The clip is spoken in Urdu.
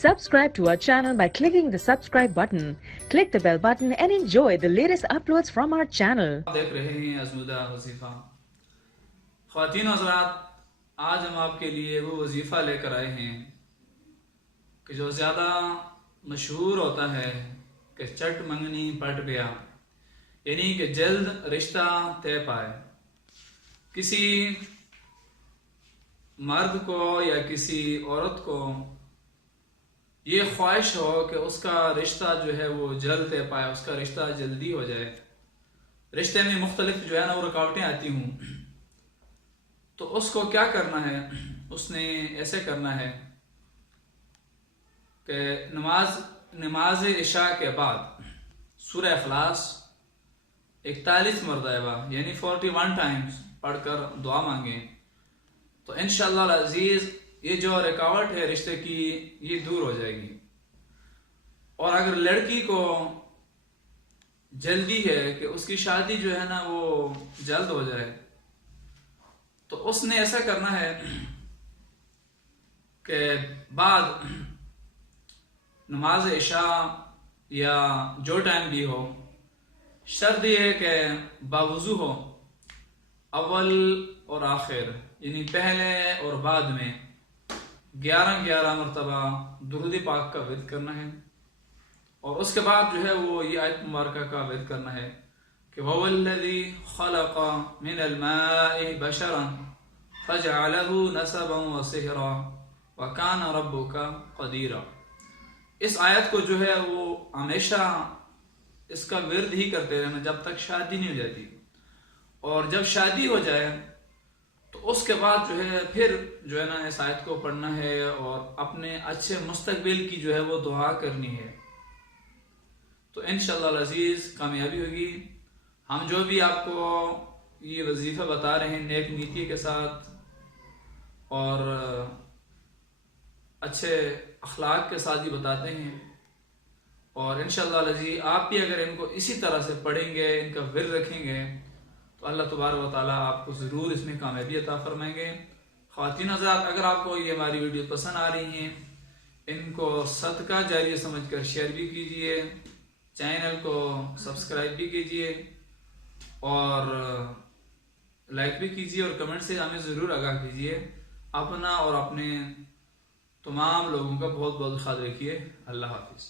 Subscribe to our channel by clicking the subscribe button. Click the bell button and enjoy the latest uploads from our channel. دیکھ رہے ہیں ازمودہ وظیفہ۔ خواتین و حضرات، آج ہم آپ کے لیے وہ وظیفہ لے کر آئے ہیں کہ جو زیادہ مشہور ہوتا ہے کہ چٹ منگنی پٹ گیا، یعنی کہ جلد رشتہ طے پائے۔ کسی مرد کو یا کسی عورت کو یہ خواہش ہو کہ اس کا رشتہ جو ہے وہ جلد طے پائے، اس کا رشتہ جلدی ہو جائے۔ رشتے میں مختلف جو ہے نا وہ رکاوٹیں آتی ہوں، تو اس کو کیا کرنا ہے؟ اس نے ایسے کرنا ہے کہ نماز عشاء کے بعد سورہ اخلاص 41 مرتبہ یعنی 41 ٹائمز پڑھ کر دعا مانگیں، تو انشاءاللہ العزیز یہ جو رکاوٹ ہے رشتے کی یہ دور ہو جائے گی۔ اور اگر لڑکی کو جلدی ہے کہ اس کی شادی جو ہے نا وہ جلد ہو جائے، تو اس نے ایسا کرنا ہے کہ بعد نماز عشاء یا جو ٹائم بھی ہو، شرط یہ ہے کہ باوضو ہو، اول اور آخر یعنی پہلے اور بعد میں 11 مرتبہ درود پاک کا ورد کرنا ہے، اور اس کے بعد جو ہے وہ یہ آیت مبارکہ کا ورد کرنا ہے کہ وَهُوَ الَّذِي خَلَقَ مِنَ الْمَاءِ بَشَرًا فَجَعَلَهُ نَسَبًا وَصِهْرًا وَكَانَ رَبُّكَ قَدِيرًا۔ اس آیت کو جو ہے وہ ہمیشہ اس کا ورد ہی کرتے رہنا جب تک شادی نہیں ہو جاتی، اور جب شادی ہو جائے تو اس کے بعد جو ہے پھر جو ہے نا اس آیت کو پڑھنا ہے اور اپنے اچھے مستقبل کی جو ہے وہ دعا کرنی ہے، تو انشاءاللہ العزیز کامیابی ہوگی۔ ہم جو بھی آپ کو یہ وظیفہ بتا رہے ہیں نیک نیتی کے ساتھ اور اچھے اخلاق کے ساتھ ہی بتاتے ہیں، اور انشاءاللہ العزیز آپ بھی اگر ان کو اسی طرح سے پڑھیں گے، ان کا ورد رکھیں گے، تو اللہ تبارک و تعالیٰ آپ کو ضرور اس میں کامیابی عطا فرمائیں گے۔ خواتین حضرات، اگر آپ کو یہ ہماری ویڈیو پسند آ رہی ہیں، ان کو صدقہ جاریہ سمجھ کر شیئر بھی کیجئے، چینل کو سبسکرائب بھی کیجئے اور لائک بھی کیجئے، اور کمنٹ سے ہمیں ضرور آگاہ کیجئے۔ اپنا اور اپنے تمام لوگوں کا بہت بہت خیال رکھیے۔ اللہ حافظ۔